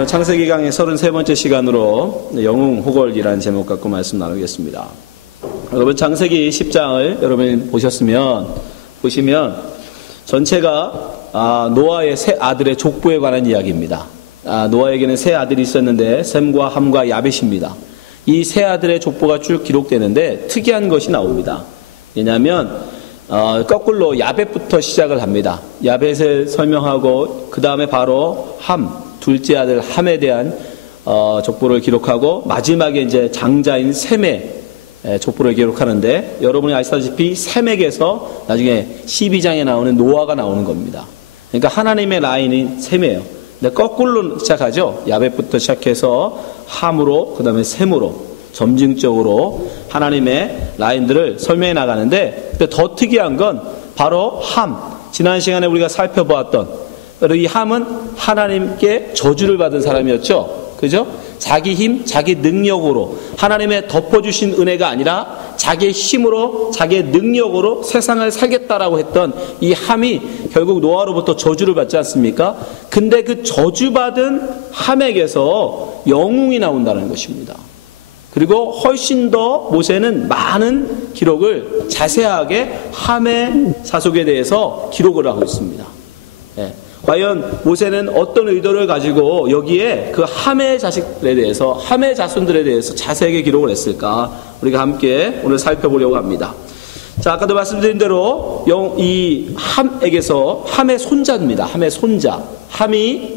오늘 창세기 강의 33번째 시간으로 영웅호걸이라는 제목 갖고 말씀 나누겠습니다. 여러분 창세기 10장을 여러분 보시면 전체가 노아의 세 아들의 족보에 관한 이야기입니다. 노아에게는 세 아들이 있었는데 셈과 함과 야벳입니다. 이 세 아들의 족보가 쭉 기록되는데 특이한 것이 나옵니다. 왜냐하면 거꾸로 야벳부터 시작을 합니다. 야벳을 설명하고 그 다음에 바로 함, 둘째 아들 함에 대한 족보를 기록하고 마지막에 이제 장자인 셈의 족보를 기록하는데, 여러분이 아시다시피 셈에게서 나중에 12장에 나오는 노아가 나오는 겁니다. 그러니까 하나님의 라인인 셈이에요. 근데 거꾸로 시작하죠. 야벳부터 시작해서 함으로 그 다음에 셈으로 점진적으로 하나님의 라인들을 설명해 나가는데, 더 특이한 건 바로 함, 지난 시간에 우리가 살펴보았던 이 함은 하나님께 저주를 받은 사람이었죠. 그죠? 자기 힘, 자기 능력으로 하나님의 덮어주신 은혜가 아니라 자기의 힘으로, 자기의 능력으로 세상을 살겠다라고 했던 이 함이 결국 노아로부터 저주를 받지 않습니까? 근데 그 저주받은 함에게서 영웅이 나온다는 것입니다. 그리고 훨씬 더 모세는 많은 기록을 자세하게 함의 자속에 대해서 기록을 하고 있습니다. 과연 모세는 어떤 의도를 가지고 여기에 그 함의 자식들에 대해서, 함의 자손들에 대해서 자세하게 기록을 했을까? 우리가 함께 오늘 살펴보려고 합니다. 자, 아까도 말씀드린 대로 이 함에게서 함의 손자입니다. 함의 손자. 함이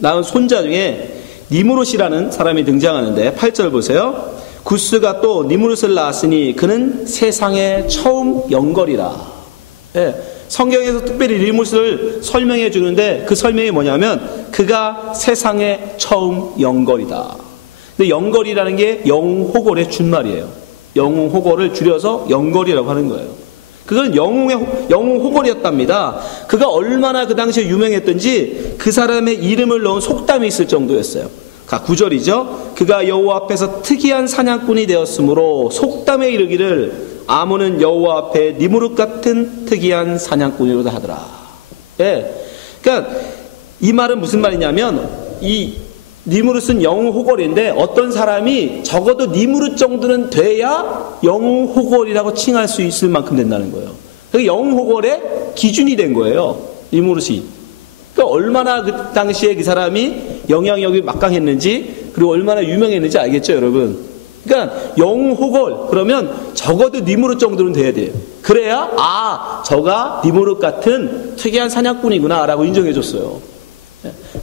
낳은 손자 중에 니무롯이라는 사람이 등장하는데 8절 보세요. 구스가 또 니무롯을 낳았으니 그는 세상에 처음 영걸이라. 성경에서 특별히 니무롯을 설명해 주는데 그 설명이 뭐냐면 그가 세상에 처음 영걸이다. 근데 영걸이라는 게 영웅호걸의 준말이에요. 영웅호걸을 줄여서 영걸이라고 하는 거예요. 그건 영웅호걸이었답니다. 그가 얼마나 그 당시에 유명했던지 그 사람의 이름을 넣은 속담이 있을 정도였어요. 9절이죠. 그가 여호와 앞에서 특이한 사냥꾼이 되었으므로 속담에 이르기를 아몬은 여호와 앞에 니무롯 같은 특이한 사냥꾼이로다 하더라. 그러니까 이 말은 무슨 말이냐면 이 니무롯은 영웅호걸인데 어떤 사람이 적어도 니무롯 정도는 돼야 영웅호걸이라고 칭할 수 있을 만큼 된다는 거예요. 그 영웅호걸의 기준이 된 거예요. 니무롯이. 그러니까 얼마나 그 당시에 그 사람이 영향력이 막강했는지, 그리고 얼마나 유명했는지 알겠죠, 여러분? 그러니까 영웅호걸 그러면 적어도 니무롯 정도는 돼야 돼요. 그래야 저가 니무롯 같은 특이한 사냥꾼이구나 라고 인정해 줬어요.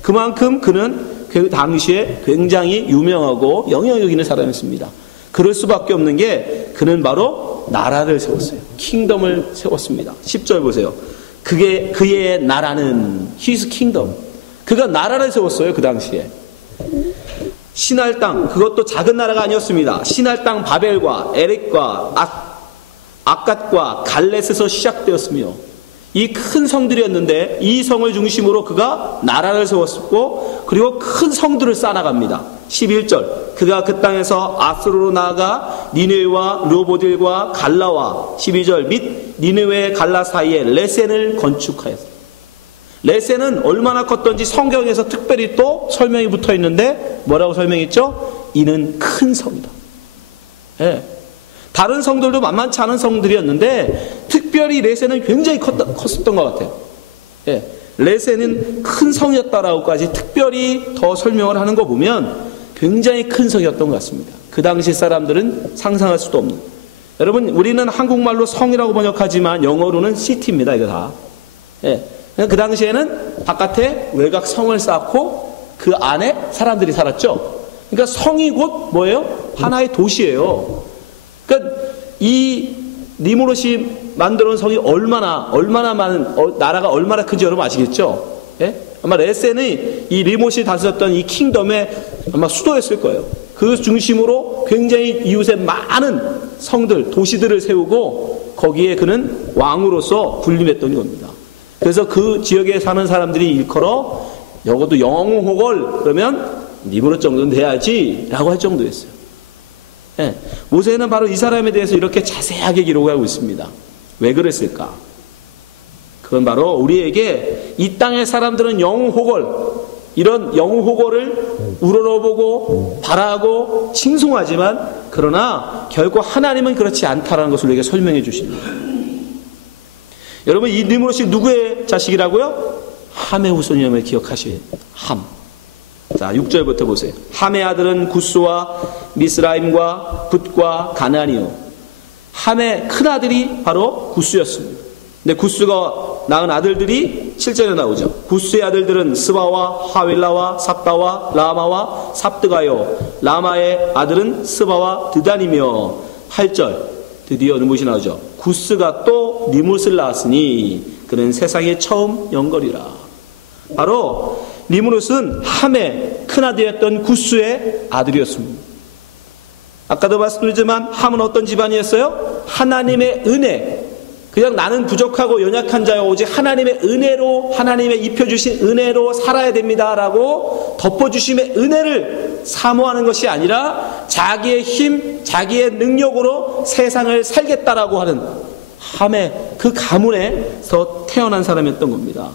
그만큼 그는 그 당시에 굉장히 유명하고 영향력 있는 사람이었습니다. 그럴 수밖에 없는 게 그는 바로 나라를 세웠어요. 킹덤을 세웠습니다. 10절 보세요. 그의 나라는 His kingdom. 그가 나라를 세웠어요. 그 당시에. 신할 땅, 그것도 작은 나라가 아니었습니다. 신할 땅 바벨과 에렉과 아갓과 갈렛에서 시작되었으며 이 큰 성들이었는데 이 성을 중심으로 그가 나라를 세웠고, 그리고 큰 성들을 쌓아나갑니다. 11절 그가 그 땅에서 아스로로 나아가 니느웨와 르호보딜과 갈라와 12절 및 니느웨 갈라 사이에 레센을 건축하였습니다. 레센은 얼마나 컸던지 성경에서 특별히 또 설명이 붙어 있는데 뭐라고 설명했죠? 이는 큰 성이다. 다른 성들도 만만치 않은 성들이었는데 특별히 레센은 굉장히 컸었던 것 같아요. 레센은 큰 성이었다라고까지 특별히 더 설명을 하는 거 보면 굉장히 큰 성이었던 것 같습니다. 그 당시 사람들은 상상할 수도 없는. 여러분, 우리는 한국말로 성이라고 번역하지만 영어로는 시티입니다. 이거 다. 그 당시에는 바깥에 외곽 성을 쌓고 그 안에 사람들이 살았죠. 그러니까 성이 곧 뭐예요? 하나의 도시예요. 그러니까 이 니무롯이 만들어놓은 성이 얼마나 많은 나라가 얼마나 큰지 여러분 아시겠죠? 아마 레센이 이 리못이 다스렸던 이 킹덤의 아마 수도였을 거예요. 그 중심으로 굉장히 이웃에 많은 성들, 도시들을 세우고 거기에 그는 왕으로서 군림했던 겁니다. 그래서 그 지역에 사는 사람들이 일컬어 적어도 영웅호걸 그러면 니무롯 정도는 돼야지 라고 할 정도였어요. 모세는 바로 이 사람에 대해서 이렇게 자세하게 기록하고 있습니다. 왜 그랬을까? 그건 바로 우리에게 이 땅의 사람들은 영웅호걸, 이런 영호고를 우러러보고 바라고 칭송하지만 그러나 결코 하나님은 그렇지 않다라는 것을 우리에게 설명해 주십니다. 여러분, 이 느므롯이 누구의 자식이라고요? 함의 후손임을 기억하셔야 돼요. 함. 자, 6절부터 보세요. 함의 아들은 구스와 미스라임과 붓과 가나안이요. 함의 큰아들이 바로 구스였습니다. 근데 구스가 낳은 아들들이 7절에 나오죠. 구스의 아들들은 스바와 하윌라와 삽다와 라마와 삽드가요. 라마의 아들은 스바와 드단이며 8절 드디어 무엇이 나오죠? 구스가 또 니뭇을 낳았으니 그는 세상에 처음 영걸이라. 바로 니므롯은 함의 큰아들이었던 구스의 아들이었습니다. 아까도 말씀드렸지만 함은 어떤 집안이었어요? 하나님의 은혜. 그냥 나는 부족하고 연약한 자요 오직 하나님의 은혜로, 하나님의 입혀주신 은혜로 살아야 됩니다라고 덮어주심의 은혜를 사모하는 것이 아니라 자기의 힘, 자기의 능력으로 세상을 살겠다라고 하는 함의 그 가문에서 태어난 사람이었던 겁니다.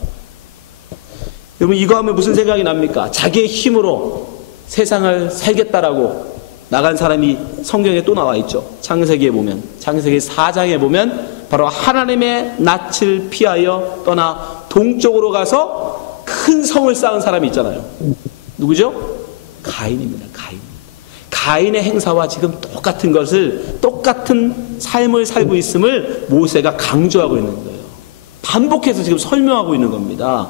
여러분, 이거 하면 무슨 생각이 납니까? 자기의 힘으로 세상을 살겠다라고 나간 사람이 성경에 또 나와 있죠. 창세기에 보면, 창세기 4장에 보면 바로 하나님의 낯을 피하여 떠나 동쪽으로 가서 큰 성을 쌓은 사람이 있잖아요. 누구죠? 가인입니다. 가인의 행사와 지금 똑같은 것을, 똑같은 삶을 살고 있음을 모세가 강조하고 있는 거예요. 반복해서 지금 설명하고 있는 겁니다.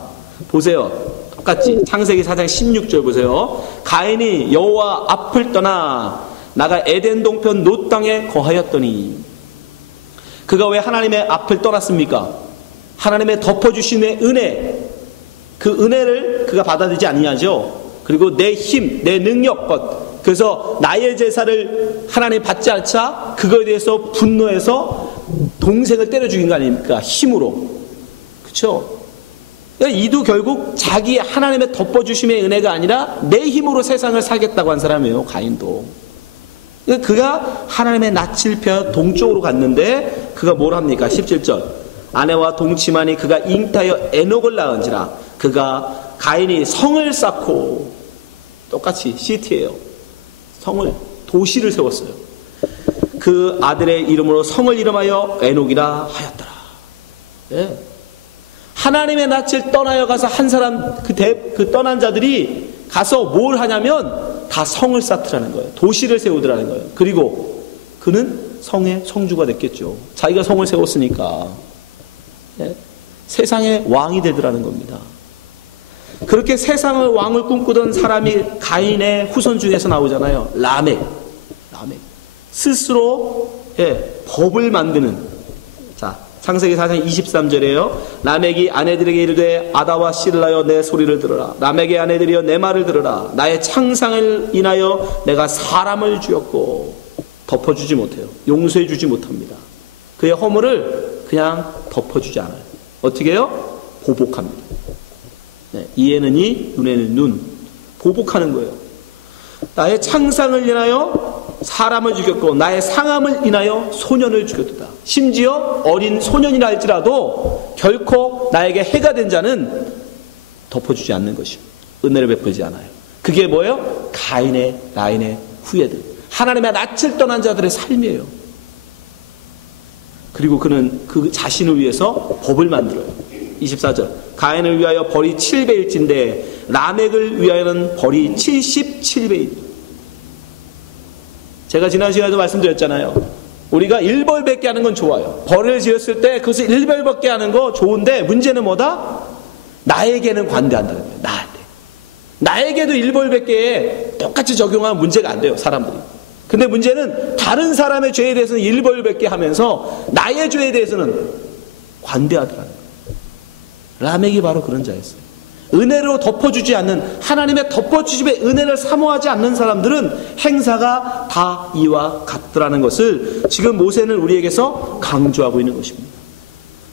보세요. 똑같이 창세기 4장 16절 보세요. 가인이 여호와 앞을 떠나 나가 에덴 동편 놋 땅에 거하였더니. 그가 왜 하나님의 앞을 떠났습니까? 하나님의 덮어주심의 은혜, 그 은혜를 그가 받아들이지 아니하죠. 그리고 내 힘, 내 능력 것, 그래서 나의 제사를 하나님 받지 않자 그거에 대해서 분노해서 동생을 때려 죽인 거 아닙니까? 힘으로. 그렇죠? 이도 결국 자기 하나님의 덮어주심의 은혜가 아니라 내 힘으로 세상을 살겠다고 한 사람이에요. 가인도. 그가 하나님의 낯을 펴 동쪽으로 갔는데 그가 뭘 합니까? 17절 아내와 동침하니 그가 잉타하여 에녹을 낳은지라. 그가 가인이 성을 쌓고, 똑같이 시티예요. 성을, 도시를 세웠어요. 그 아들의 이름으로 성을 이름하여 에녹이라 하였더라. 네. 하나님의 낯을 떠나여 가서 한 사람, 그 떠난 자들이 가서 뭘 하냐면 다 성을 쌓더라는 거예요. 도시를 세우더라는 거예요. 그리고 그는 성의 성주가 됐겠죠. 자기가 성을 세웠으니까. 네? 세상의 왕이 되더라는 겁니다. 그렇게 세상의 왕을 꿈꾸던 사람이 가인의 후손 중에서 나오잖아요. 라멕. 스스로 법을 만드는. 자, 창세기 4장 23절에요. 라멕이 아내들에게 이르되 아다와 실라여 내 소리를 들으라. 라멕의 아내들이여 내 말을 들으라. 나의 창상을 인하여 내가 사람을 주었고. 덮어주지 못해요. 용서해주지 못합니다. 그의 허물을 그냥 덮어주지 않아요. 어떻게 해요? 보복합니다. 네, 이에는 이, 눈에는 눈. 보복하는 거예요. 나의 창상을 인하여 사람을 죽였고 나의 상함을 인하여 소년을 죽였다. 심지어 어린 소년이라 할지라도 결코 나에게 해가 된 자는 덮어주지 않는 것이요. 은혜를 베풀지 않아요. 그게 뭐예요? 가인의, 라인의 후예들. 하나님의 낯을 떠난 자들의 삶이에요. 그리고 그는 그 자신을 위해서 법을 만들어요. 24절 가인을 위하여 벌이 7배일진데 라멕을 위하여는 벌이 77배이다. 제가 지난 시간에도 말씀드렸잖아요. 우리가 일벌백계 하는 건 좋아요. 벌을 지었을 때 그것을 일벌백계 하는 거 좋은데 문제는 뭐다? 나에게는 관대한다는 거예요. 나에게도 일벌백계에 똑같이 적용하면 문제가 안 돼요. 사람들이. 근데 문제는 다른 사람의 죄에 대해서는 일벌백계 하면서 나의 죄에 대해서는 관대하더라는 거예요. 라멕이 바로 그런 자였어요. 은혜로 덮어주지 않는, 하나님의 덮어주심의 은혜를 사모하지 않는 사람들은 행사가 다 이와 같더라는 것을 지금 모세는 우리에게서 강조하고 있는 것입니다.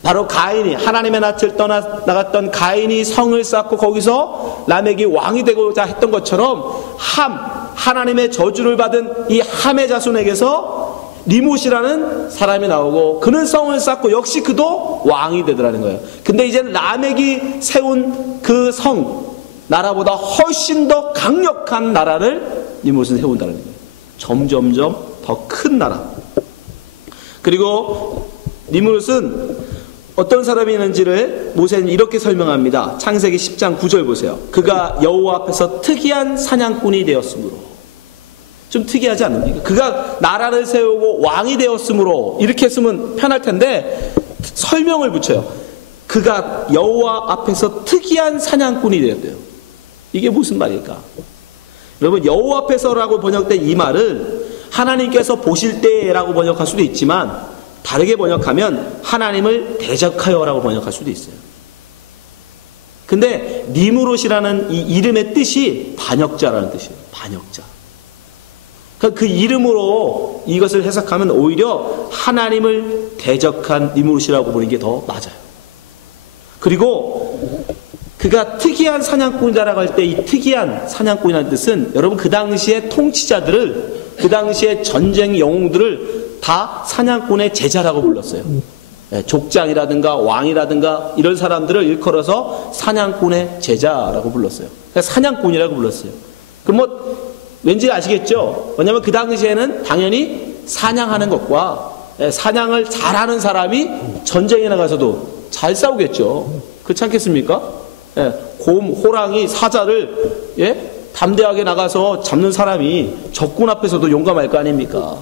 바로 가인이, 하나님의 낯을 떠나 나갔던 가인이 성을 쌓고 거기서 라멕이 왕이 되고자 했던 것처럼 하나님의 저주를 받은 이 함의 자손에게서 니뭇이라는 사람이 나오고 그는 성을 쌓고 역시 그도 왕이 되더라는 거예요. 근데 이제 라멕이 세운 그 성, 나라보다 훨씬 더 강력한 나라를 니무롯은 세운다는 거예요. 점점점 더 큰 나라. 그리고 니무롯은 어떤 사람이었는지를 모세는 이렇게 설명합니다. 창세기 10장 9절 보세요. 그가 여호와 앞에서 특이한 사냥꾼이 되었으므로. 좀 특이하지 않습니까? 그가 나라를 세우고 왕이 되었으므로, 이렇게 쓰면 편할 텐데 설명을 붙여요. 그가 여호와 앞에서 특이한 사냥꾼이 되었대요. 이게 무슨 말일까? 여러분, 여호와 앞에서라고 번역된 이 말은 하나님께서 보실 때라고 번역할 수도 있지만, 다르게 번역하면 하나님을 대적하여라고 번역할 수도 있어요. 근데 니무롯이라는 이 이름의 뜻이 반역자라는 뜻이에요. 반역자. 그 이름으로 이것을 해석하면 오히려 하나님을 대적한 니무롯이라고 보는 게 더 맞아요. 그리고 그가 특이한 사냥꾼이라고 할 때 이 특이한 사냥꾼이라는 뜻은, 여러분, 그 당시에 통치자들을, 그 당시에 전쟁 영웅들을 다 사냥꾼의 제자라고 불렀어요. 족장이라든가 왕이라든가 이런 사람들을 일컬어서 사냥꾼의 제자라고 불렀어요. 그러니까 사냥꾼이라고 불렀어요. 그럼 뭐 왠지 아시겠죠? 왜냐하면 그 당시에는 당연히 사냥하는 것과, 사냥을 잘하는 사람이 전쟁에 나가서도 잘 싸우겠죠. 그렇지 않겠습니까? 곰, 호랑이, 사자를 담대하게 나가서 잡는 사람이 적군 앞에서도 용감할 거 아닙니까?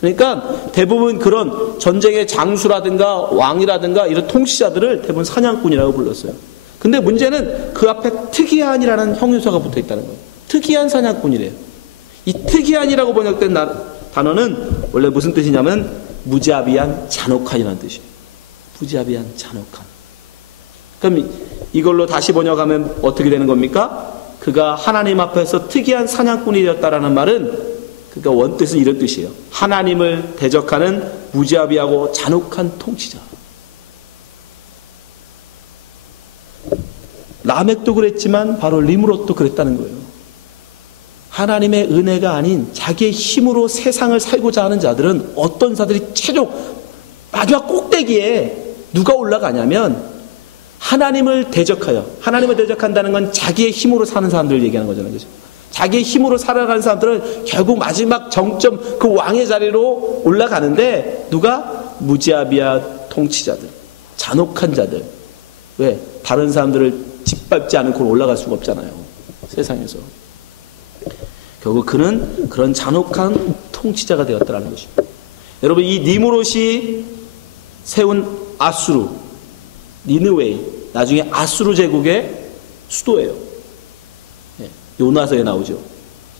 그러니까 대부분 그런 전쟁의 장수라든가 왕이라든가 이런 통치자들을 대부분 사냥꾼이라고 불렀어요. 근데 문제는 그 앞에 특이한이라는 형용사가 붙어 있다는 거예요. 특이한 사냥꾼이래요. 이 특이한이라고 번역된 단어는 원래 무슨 뜻이냐면 무자비한 잔혹한이라는 뜻이에요. 무자비한 잔혹한. 그럼 이걸로 다시 번역하면 어떻게 되는 겁니까? 그가 하나님 앞에서 특이한 사냥꾼이 되었다라는 말은, 그러니까 원뜻은 이런 뜻이에요. 하나님을 대적하는 무자비하고 잔혹한 통치자. 라멕도 그랬지만 바로 니무롯도 그랬다는 거예요. 하나님의 은혜가 아닌 자기의 힘으로 세상을 살고자 하는 자들은, 어떤 자들이 최종 마지막 꼭대기에 누가 올라가냐면 하나님을 대적하여, 하나님을 대적한다는 건 자기의 힘으로 사는 사람들을 얘기하는 거잖아요. 그죠? 자기의 힘으로 살아가는 사람들은 결국 마지막 정점, 그 왕의 자리로 올라가는데, 누가? 무자비한 통치자들, 잔혹한 자들. 왜? 다른 사람들을 짓밟지 않고 올라갈 수가 없잖아요, 세상에서. 결국 그는 그런 잔혹한 통치자가 되었다는 것입니다. 여러분, 이 니무롯이 세운 아수르, 니느웨이, 나중에 아수르 제국의 수도예요. 요나서에 나오죠.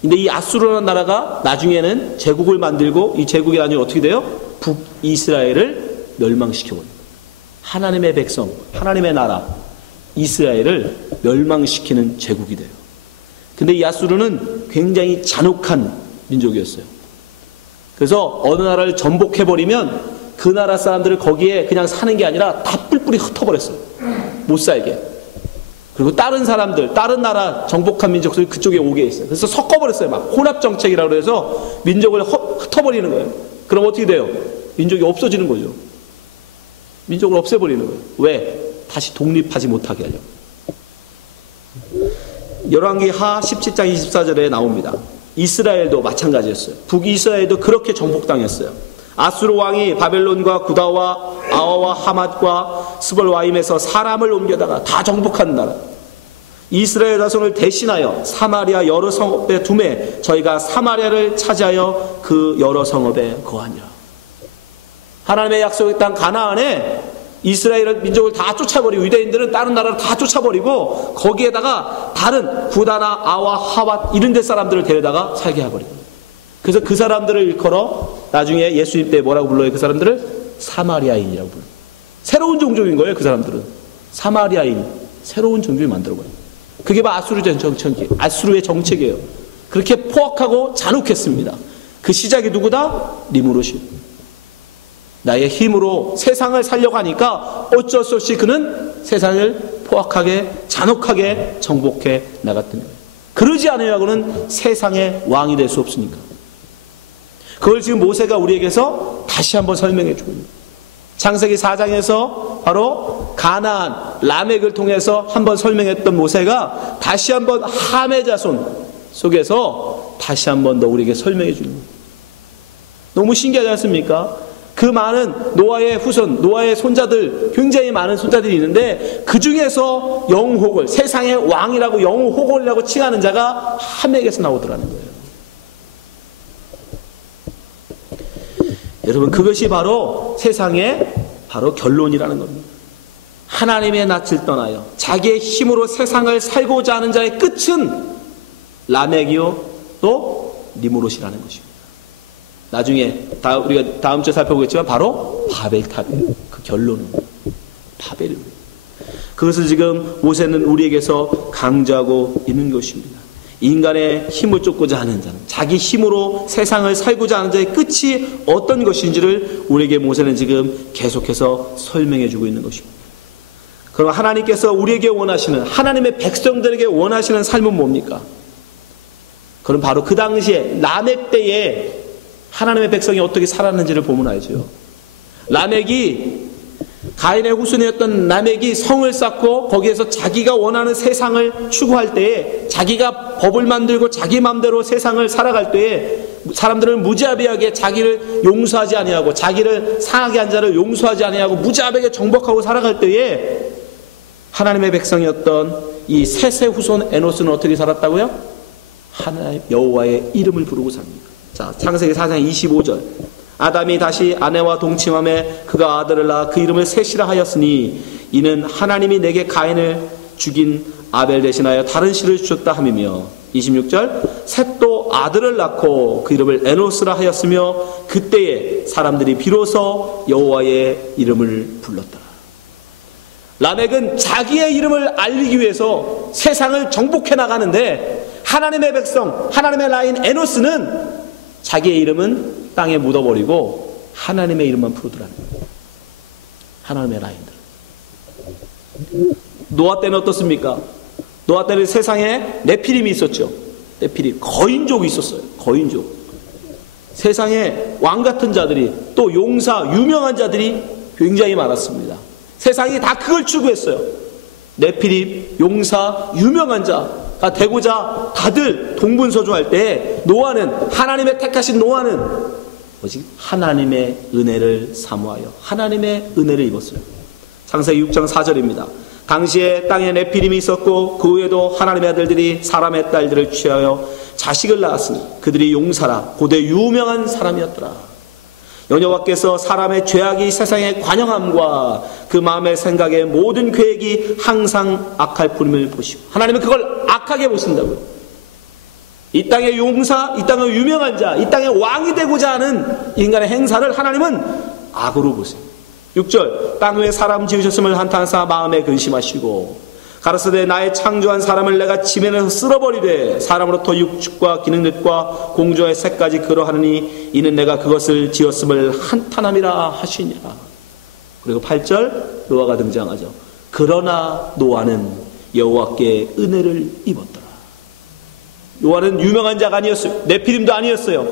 근데 이 아수르라는 나라가 나중에는 제국을 만들고, 이 제국이 나중에 어떻게 돼요? 북이스라엘을 멸망시켜버립니다. 하나님의 백성, 하나님의 나라 이스라엘을 멸망시키는 제국이 돼요. 근데 이 아수르는 굉장히 잔혹한 민족이었어요. 그래서 어느 나라를 전복해버리면 그 나라 사람들을 거기에 그냥 사는 게 아니라 다 뿔뿔이 흩어버렸어요. 못 살게. 그리고 다른 사람들, 다른 나라 정복한 민족들이 그쪽에 오게 했어요. 그래서 섞어버렸어요. 막 혼합정책이라고 해서 민족을 흩어버리는 거예요. 그럼 어떻게 돼요? 민족이 없어지는 거죠. 민족을 없애버리는 거예요. 왜? 다시 독립하지 못하게 하려고. 열왕기하 17장 24절에 나옵니다. 이스라엘도 마찬가지였어요. 북이스라엘도 그렇게 정복당했어요. 아수르 왕이 바벨론과 구다와 아와와 하맛과 스벌와임에서 사람을 옮겨다가 다 정복한 나라. 이스라엘 자손을 대신하여 사마리아 여러 성읍에 두매 저희가 사마리아를 차지하여 그 여러 성읍에 거하니라. 하나님의 약속의 땅 가나안에 이스라엘 민족을 다 쫓아버리고, 유대인들은 다른 나라를 다 쫓아버리고, 거기에다가 다른 구다나 아와 하왓 이런 데 사람들을 데려다가 살게 해버리고, 그래서 그 사람들을 일컬어 나중에 예수님 때 뭐라고 불러요? 그 사람들을 사마리아인이라고 불러요. 새로운 종족인 거예요. 그 사람들은 사마리아인, 새로운 종족을 만들어버려요. 그게 바로 아수르의 정책이에요. 그렇게 포악하고 잔혹했습니다. 그 시작이 누구다? 니무롯이. 나의 힘으로 세상을 살려고 하니까 어쩔 수 없이 그는 세상을 포악하게 잔혹하게 정복해 나갔던 거예요. 그러지 않으려고는 세상의 왕이 될 수 없으니까. 그걸 지금 모세가 우리에게서 다시 한번 설명해 주고 있습니다. 창세기 4장에서 바로 가나안, 라멕을 통해서 한번 설명했던 모세가 다시 한번 함의 자손 속에서 다시 한번 더 우리에게 설명해 주는 거예요. 너무 신기하지 않습니까? 그 많은 노아의 후손, 노아의 손자들, 굉장히 많은 손자들이 있는데 그 중에서 영호골, 세상의 왕이라고 영호골이라고 칭하는 자가 함에게서 나오더라는 거예요. 여러분, 그것이 바로 세상의 바로 결론이라는 겁니다. 하나님의 낯을 떠나요 자기의 힘으로 세상을 살고자 하는 자의 끝은 라멕이요 또 니무롯이라는 것입니다. 나중에 우리가 다음 주에 살펴보겠지만 바로 바벨탑이에요. 그 결론은 바벨이에요. 그것을 지금 모세는 우리에게서 강조하고 있는 것입니다. 인간의 힘을 쫓고자 하는 자는, 자기 힘으로 세상을 살고자 하는 자의 끝이 어떤 것인지를 우리에게 모세는 지금 계속해서 설명해 주고 있는 것입니다. 그럼 하나님께서 우리에게 원하시는, 하나님의 백성들에게 원하시는 삶은 뭡니까? 그럼 바로 그 당시에 라멕 때에 하나님의 백성이 어떻게 살았는지를 보면 알죠. 라멕이, 가인의 후손이었던 라멕이 성을 쌓고 거기에서 자기가 원하는 세상을 추구할 때에, 자기가 법을 만들고 자기 마음대로 세상을 살아갈 때에 사람들은 무자비하게 자기를 용서하지 아니하고, 자기를 상하게 한 자를 용서하지 아니하고 무자비하게 정복하고 살아갈 때에 하나님의 백성이었던 이 셋의 후손 에노스는 어떻게 살았다고요? 하나님 여호와의 이름을 부르고 삽니다. 자, 창세기 4장 25절. 아담이 다시 아내와 동침함에 그가 아들을 낳아 그 이름을 셋이라 하였으니 이는 하나님이 내게 가인을 죽인 아벨 대신하여 다른 씨를 주셨다 함이며, 26절. 셋도 아들을 낳고 그 이름을 에노스라 하였으며 그때에 사람들이 비로소 여호와의 이름을 불렀더라. 라멕은 자기의 이름을 알리기 위해서 세상을 정복해 나가는데, 하나님의 백성, 하나님의 라인 에노스는 자기의 이름은 땅에 묻어버리고 하나님의 이름만 부르더라는 거예요. 하나님의 라인들. 노아 때는 어떻습니까? 노아 때는 세상에 네피림이 있었죠. 네피림, 거인족이 있었어요. 거인족. 세상에 왕같은 자들이, 또 용사, 유명한 자들이 굉장히 많았습니다. 세상이 다 그걸 추구했어요. 네피림, 용사, 유명한 자가 되고자 다들 동분서주할 때 노아는, 하나님의 택하신 노아는 오직 하나님의 은혜를 사모하여 하나님의 은혜를 입었어요. 창세기 6장 4절입니다. 당시에 땅에 네피림이 있었고 그 후에도 하나님의 아들들이 사람의 딸들을 취하여 자식을 낳았으니 그들이 용사라 고대 유명한 사람이었더라. 여호와께서 사람의 죄악이 세상의 관영함과 그 마음의 생각의 모든 계획이 항상 악할 뿐임을 보시고, 하나님은 그걸 악하게 보신다고요. 이 땅의 용사, 이 땅의 유명한 자, 이 땅의 왕이 되고자 하는 인간의 행사를 하나님은 악으로 보세요. 6절. 땅 위에 사람 지으셨음을 한탄하사 마음에 근심하시고 가라사대 나의 창조한 사람을 내가 지면에서 쓸어버리되 사람으로부터 육축과 기능릇과 공주의 새까지 그러하느니 이는 내가 그것을 지었음을 한탄함이라 하시니라. 그리고 8절 노아가 등장하죠. 그러나 노아는 여호와께 은혜를 입었더라. 노아는 유명한 자가 아니었어요. 네피림도 아니었어요.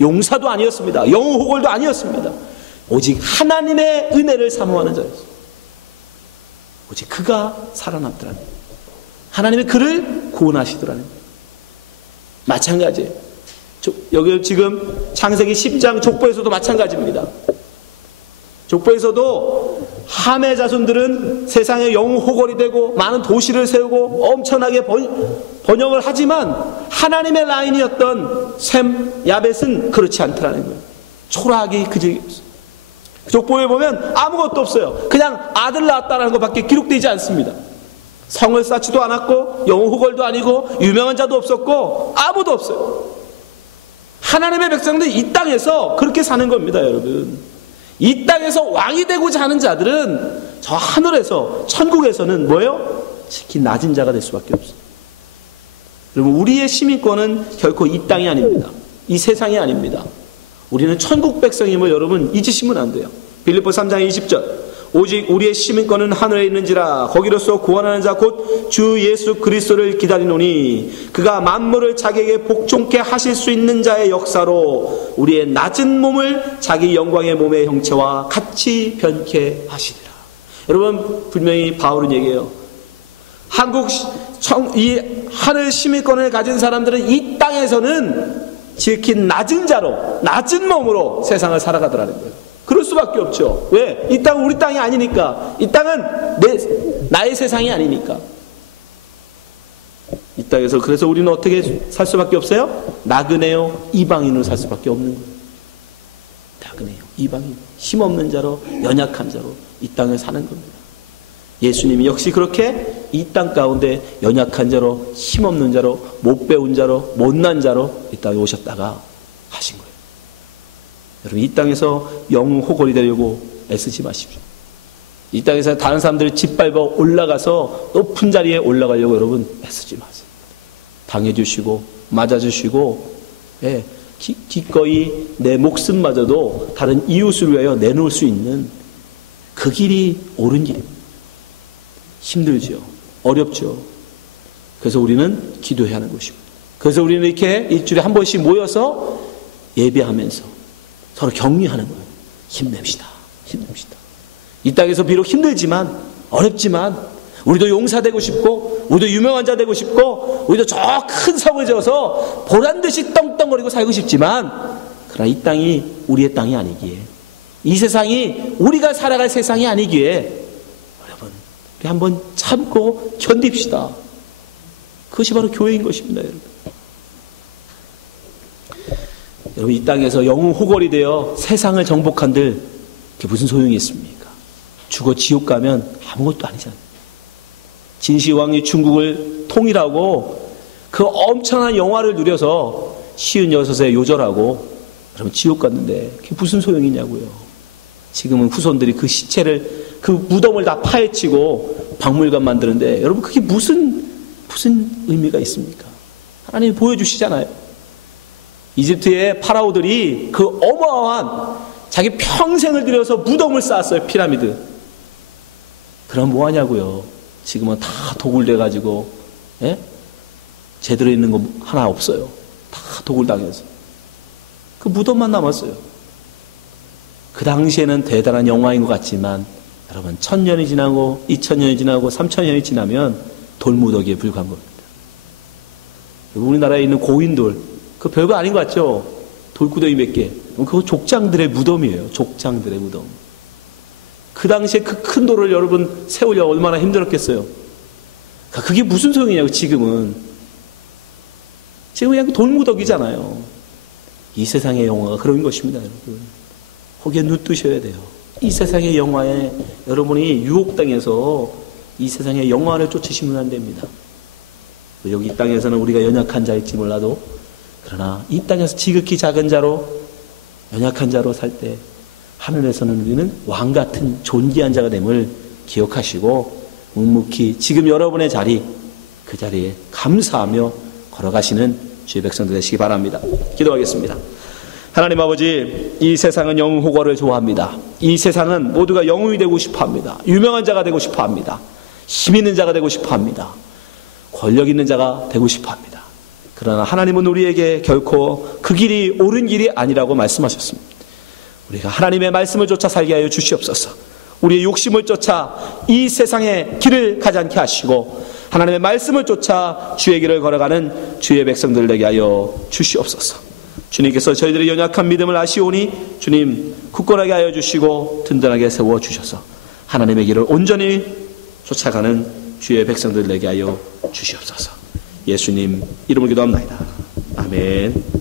용사도 아니었습니다. 영호골도 아니었습니다. 오직 하나님의 은혜를 사모하는 자였어요. 오직 그가 살아남더라는 거예요. 하나님이 그를 구원하시더라는 거예요. 마찬가지예요. 여기 지금 창세기 10장 족보에서도 마찬가지입니다. 족보에서도 함의 자손들은 세상의 영호골이 되고 많은 도시를 세우고 엄청나게 번영을 하지만 하나님의 라인이었던 셈, 야벳은 그렇지 않더라는 거예요. 초라하게 그 적이 없어요. 족보에 보면 아무것도 없어요. 그냥 아들 낳았다는 것밖에 기록되지 않습니다. 성을 쌓지도 않았고 영호골도 아니고 유명한 자도 없었고 아무도 없어요. 하나님의 백성들이 이 땅에서 그렇게 사는 겁니다, 여러분. 이 땅에서 왕이 되고자 하는 자들은 저 하늘에서, 천국에서는 뭐예요? 특히 낮은 자가 될 수밖에 없어요. 여러분, 우리의 시민권은 결코 이 땅이 아닙니다. 이 세상이 아닙니다. 우리는 천국 백성임을 여러분 잊으시면 안 돼요. 빌립보 3장 20절. 오직 우리의 시민권은 하늘에 있는지라 거기로서 구원하는 자 곧 주 예수 그리스도를 기다리노니 그가 만물을 자기에게 복종케 하실 수 있는 자의 역사로 우리의 낮은 몸을 자기 영광의 몸의 형체와 같이 변케 하시리라. 여러분, 분명히 바울은 얘기해요. 이 하늘 시민권을 가진 사람들은 이 땅에서는 지극히 낮은 자로, 낮은 몸으로 세상을 살아가더라는 거예요. 그럴 수밖에 없죠. 왜? 이 땅은 우리 땅이 아니니까. 이 땅은 나의 세상이 아니니까. 이 땅에서 그래서 우리는 어떻게 살 수밖에 없어요? 나그네요, 이방인으로 살 수밖에 없는 거예요. 나그네요, 이방인, 힘없는 자로, 연약한 자로 이 땅을 사는 겁니다. 예수님이 역시 그렇게 이 땅 가운데 연약한 자로, 힘없는 자로, 못 배운 자로, 못난 자로 이 땅에 오셨다가 하신 거예요. 여러분, 이 땅에서 영웅 호걸이 되려고 애쓰지 마십시오. 이 땅에서 다른 사람들을 짓밟아 올라가서 높은 자리에 올라가려고 여러분 애쓰지 마세요. 당해주시고 맞아주시고, 예, 기꺼이 내 목숨마저도 다른 이웃을 위하여 내놓을 수 있는 그 길이 옳은 길입니다. 힘들죠. 어렵죠. 그래서 우리는 기도해야 하는 것입니다. 그래서 우리는 이렇게 일주일에 한 번씩 모여서 예배하면서 서로 격려하는 거예요. 힘냅시다. 힘냅시다. 이 땅에서 비록 힘들지만, 어렵지만 우리도 용사되고 싶고, 우리도 유명한 자 되고 싶고, 우리도 저 큰 성을 지어서 보란듯이 떵떵거리고 살고 싶지만, 그러나 이 땅이 우리의 땅이 아니기에, 이 세상이 우리가 살아갈 세상이 아니기에 여러분, 우리 한번 참고 견딥시다. 그것이 바로 교회인 것입니다. 여러분, 이 땅에서 영웅 호걸이 되어 세상을 정복한들 그게 무슨 소용이 있습니까? 죽어 지옥 가면 아무것도 아니잖아요. 진시황이 중국을 통일하고 그 엄청난 영화를 누려서 56에 요절하고 그러면 지옥 갔는데 그게 무슨 소용이냐고요. 지금은 후손들이 그 시체를, 그 무덤을 다 파헤치고 박물관 만드는데 여러분, 그게 무슨 의미가 있습니까? 하나님이 보여주시잖아요. 이집트의 파라오들이 그 어마어마한 자기 평생을 들여서 무덤을 쌓았어요. 피라미드. 그럼 뭐 하냐고요. 지금은 다 도굴돼가지고, 예? 제대로 있는 거 하나 없어요. 다 도굴당해서. 그 무덤만 남았어요. 그 당시에는 대단한 영화인 것 같지만 여러분, 1000년이 지나고 2000년이 지나고 3000년이 지나면 돌무더기에 불과한 겁니다. 우리나라에 있는 고인돌, 그 별거 아닌 것 같죠? 돌구덩이 몇 개. 그거 족장들의 무덤이에요. 족장들의 무덤. 그 당시에 그 큰 돌을 여러분 세우려고 얼마나 힘들었겠어요. 그게 무슨 소용이냐고. 지금은 그냥 돌무더기잖아요. 이 세상의 영화가 그런 것입니다. 여러분, 거기에 눈 뜨셔야 돼요. 이 세상의 영화에 여러분이 유혹당해서 이 세상의 영화를 쫓으시면 안 됩니다. 여기 이 땅에서는 우리가 연약한 자일지 몰라도, 그러나 이 땅에서 지극히 작은 자로, 연약한 자로 살 때 하늘에서는 우리는 왕같은 존귀한 자가 됨을 기억하시고 묵묵히 지금 여러분의 자리, 그 자리에 감사하며 걸어가시는 주의 백성들 되시기 바랍니다. 기도하겠습니다. 하나님 아버지, 이 세상은 영웅 호걸을 좋아합니다. 이 세상은 모두가 영웅이 되고 싶어합니다. 유명한 자가 되고 싶어합니다. 힘 있는 자가 되고 싶어합니다. 권력 있는 자가 되고 싶어합니다. 그러나 하나님은 우리에게 결코 그 길이 옳은 길이 아니라고 말씀하셨습니다. 우리가 하나님의 말씀을 쫓아 살게 하여 주시옵소서. 우리의 욕심을 쫓아 이 세상의 길을 가지 않게 하시고 하나님의 말씀을 쫓아 주의 길을 걸어가는 주의 백성들 되게 하여 주시옵소서. 주님께서 저희들의 연약한 믿음을 아시오니 주님 굳건하게 하여 주시고 든든하게 세워주셔서 하나님의 길을 온전히 쫓아가는 주의 백성들 되게 하여 주시옵소서. 예수님 이름으로 기도합니다. 아멘.